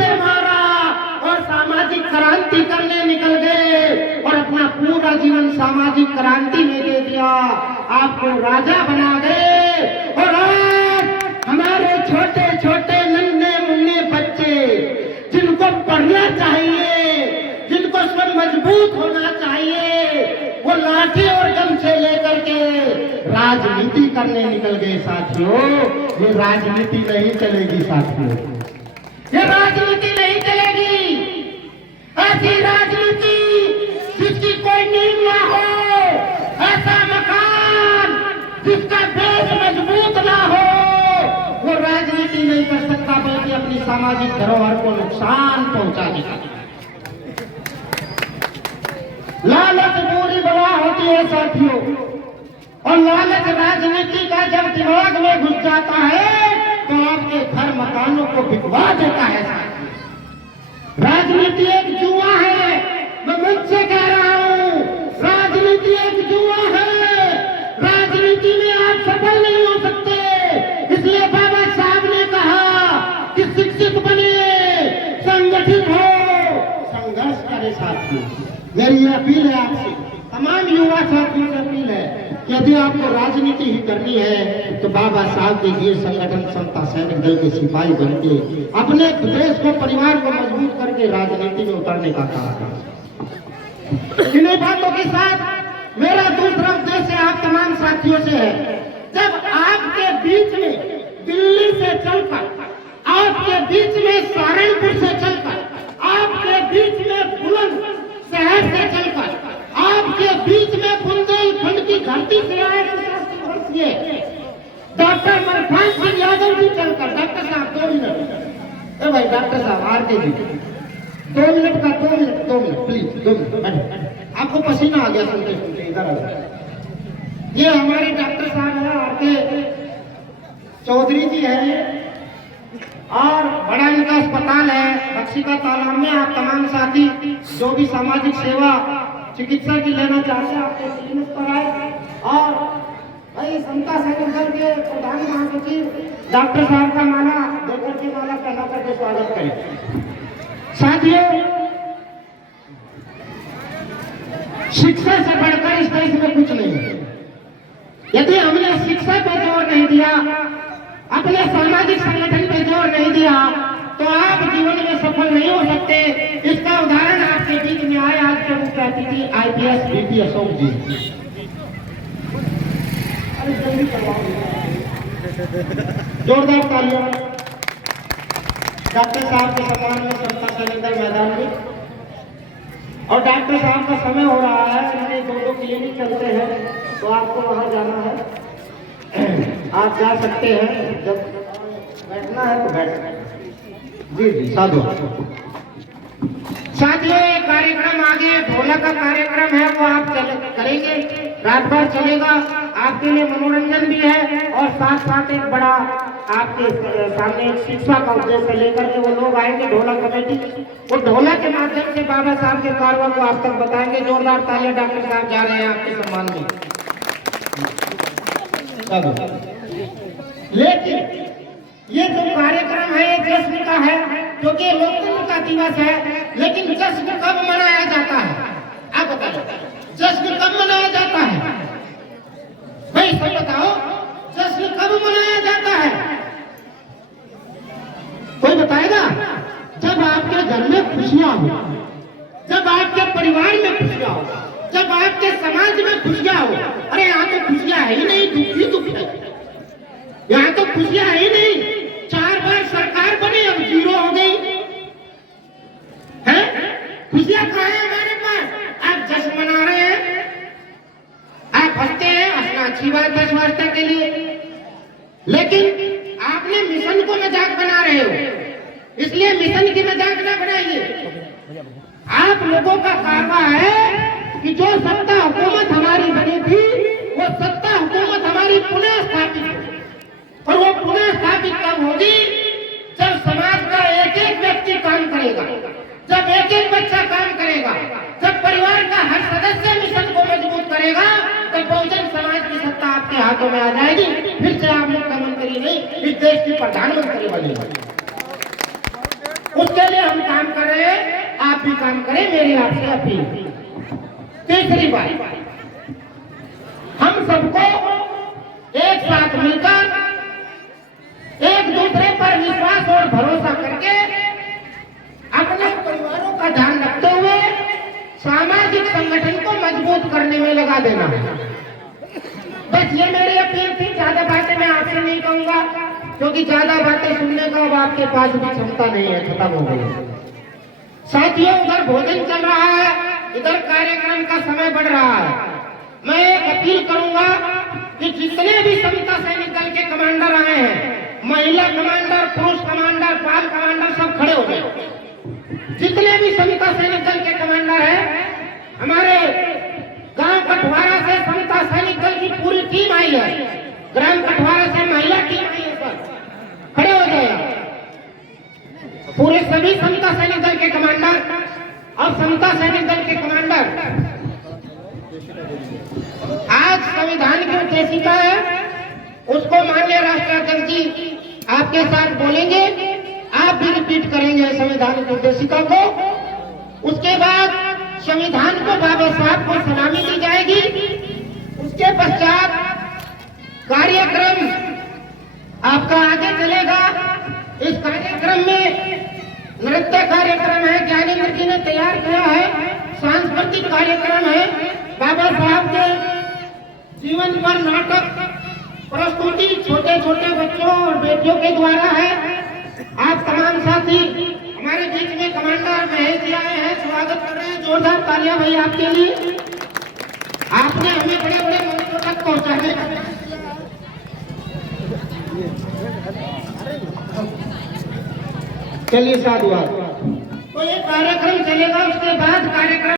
से मारा और सामाजिक क्रांति करने निकल गए और अपना पूरा जीवन सामाजिक क्रांति में दे दिया, आपको राजा बना गए। और आज हमारे छोटे छोटे नन्हे मुन्ने बच्चे जिनको पढ़ना चाहिए, जिनको स्वयं मजबूत होना चाहिए, वो लाठी और गमछे लेकर के राजनीति करने निकल गए। साथियों, ये राजनीति नहीं चलेगी साथियों, ये राजनीति नहीं चलेगी। ऐसी राजनीति जिसकी कोई नींव ना हो, ऐसा मकान जिसका बेस मजबूत ना हो, वो राजनीति नहीं कर सकता, बल्कि अपनी सामाजिक धरोहर को नुकसान पहुंचा देगा। लालच बुरी बला होती है साथियों, और लालच राजनीति का जब दिमाग में घुस जाता है तो आपके घर मकानों को बिकवा देता है साथियों। राजनीति एक जुआ है, मैं मुझसे कह रहा हूं, राजनीति एक जुआ है। राजनीति में आप सफल नहीं हो सकते, इसलिए बाबा साहब ने कहा कि शिक्षित बने, संगठित हो, संघर्ष करे साथियों। मेरी अपील है आपसे, तमाम युवा साथियों से अपील है, यदि आपको राजनीति ही करनी है तो बाबा साहब के वीर संगठन समता सैनिक दल के सिपाही बनके अपने देश को, परिवार को मजबूत करके राजनीति में उतरने का काम करें। इन्हीं बातों के साथ मेरा दूसरा उद्देश्य आप तमाम साथियों से है, जब आपके बीच में दिल्ली से चलकर, आपके बीच में सहारनपुर से चलकर, आपके बीच में बुलंद शहर से चलकर, आपके बीच में बुंदेलखंड की धरती से आए डॉक्टर मरफान सिंह यादव जी चलकर, डॉक्टर साहब 2 मिनट, ए भाई डॉक्टर साहब आरके जी 2 मिनट का 2 मिनट प्लीज 2 मिनट, आपको पसीना आ गया सुनते सुनते, इधर आ जाओ। ये हमारे डॉक्टर साहब है आरके चौधरी जी है, और बड़ा इनका अस्पताल है बक्सिका तालाब में। आप तमाम साथी जो भी सामाजिक सेवा चिकित्सा की लेना चाहते हैं आपके क्लिनिक पर आए, और भाई समता सैनिक दल के प्रधान महासचिव डॉक्टर साहब का माला देकर के, माला पहना करके स्वागत करें। साथियों, शिक्षा से बढ़कर इस देश में कुछ नहीं है। यदि हमने शिक्षा पर जोर नहीं दिया, अपने सामाजिक संगठन पर जोर नहीं दिया, तो आप जीवन में सफल नहीं हो सकते। इसका उदाहरण आपके बीच में आए आज के मुख्य अतिथि IPS BP अशोक जी। अरे जल्दी करवाओ, जोरदार तालियां डॉक्टर साहब के सम्मान में समता सैनिक दल मैदान में। और डॉक्टर साहब का समय हो रहा है, मेरे 2 क्लिनिक चलते हैं, तो आपको वहां जाना है, आप जा सकते हैं, जब बैठना है तो बैठ। जी साधु साथियों, ये कार्यक्रम आगे ढोलक का कार्यक्रम है, वो आप करेंगे, रात भर चलेगा, आपके लिए मनोरंजन भी है, और साथ साथ एक बड़ा आपके सामने एक शिक्षा का उद्देश्य लेकर के वो लोग आएंगे, ढोलक कमेटी, वो ढोलक के माध्यम से बाबा साहब के कारवा को आप तक बताएंगे। जोरदार तालियां, डॉक्टर साहब जा रहे हैं आपके सम्मान में। लेकिन ये जो कार्यक्रम है ये जश्न का है, क्योंकि लोकतंत्र का दिवस है, लेकिन जश्न कब मनाया जाता है आप बताइए, जश्न कब मनाया जाता है भाई, सब बताओ, जश्न कब मनाया जाता है, कोई बताएगा? जब आपके घर में खुशियां हो, जब आपके परिवार में खुशियां हो, जब आपके समाज में खुशियां हो। अरे यहाँ तो खुशियां है ही नहीं, दुख ही दुख है, यहाँ तो खुशियां है ही नहीं। 4 बार सरकार बनी, अब 0 हो गई है, खुशियां कहाँ है हमारे पास? आप जश्न मना रहे हैं, आप हंसते हैं, हंसना अच्छी बात है स्वास्थ्य के लिए, लेकिन आपने मिशन को मजाक बना रहे हो, इसलिए मिशन की मजाक ना बनाइए। आप लोगों का कारवा है कि जो सत्ता हुकूमत हमारी बनी थी, वो सत्ता हुकूमत हमारी पुनः स्थापित हो, और वो पुनः स्थापित कब होगी? जब समाज का एक एक व्यक्ति काम करेगा, जब एक एक बच्चा काम करेगा, जब परिवार का हर सदस्य मिशन को मजबूत करेगा, तो बहुजन समाज की सत्ता आपके हाथों में आ जाएगी। फिर से आप मुख्यमंत्री नहीं, इस देश की प्रधानमंत्री बनेगा। उसके लिए हुए आप भी काम करें, मेरी आपसे अपील। तीसरी बात, हम सबको एक साथ मिलकर एक दूसरे पर विश्वास और भरोसा करके अपने परिवारों का ध्यान रखते हुए सामाजिक संगठन को मजबूत करने में लगा देना है। बस ये मेरी अपील थी। ज्यादा बातें मैं आपसे नहीं कहूंगा, क्योंकि ज्यादा बातें सुनने का अब आपके पास भी क्षमता नहीं है, खत्म हो गई। साथियों, उधर भोजन चल रहा है, इधर कार्यक्रम का समय बढ़ रहा है। मैं एक अपील करूंगा कि जितने भी समता सैनिक दल के कमांडर आए हैं, महिला कमांडर, पुरुष कमांडर, बाल कमांडर, सब खड़े हो गए। जितने भी समता सैनिक दल के कमांडर हैं, हमारे गांव कठवारा से समता सैनिक दल की पूरी टीम आई है, ग्राम कठवारा से महिला टीम आई है, सर खड़े हो जाए। पूरे सभी समता सैनिक दल के कमांडर और समता सैनिक दल के कमांडर, आज संविधान की उद्देशिका है, उसको माननीय राष्ट्राध्यक्ष जी आपके साथ बोलेंगे, आप भी रिपीट करेंगे संविधान की उद्देशिका को। उसके बाद संविधान को बाबा साहब को सलामी दी जाएगी। उसके पश्चात कार्यक्रम आपका आगे चलेगा। इस कार्यक्रम में नृत्य कार्यक्रम है, ज्ञानेंद्र जी ने तैयार किया है, सांस्कृतिक कार्यक्रम है, बाबा साहब के जीवन पर नाटक प्रस्तुति छोटे छोटे बच्चों और बेटियों के द्वारा है। आप तमाम साथी हमारे बीच में कमांडर महेश जी आए हैं, स्वागत कर रहे हैं, जोरदार तालियां भाई आपके लिए। आपने हमें बड़े बड़े मंचों तक पहुंचाने चलिए साधुवाद। तो ये कार्यक्रम चलेगा, उसके बाद कार्यक्रम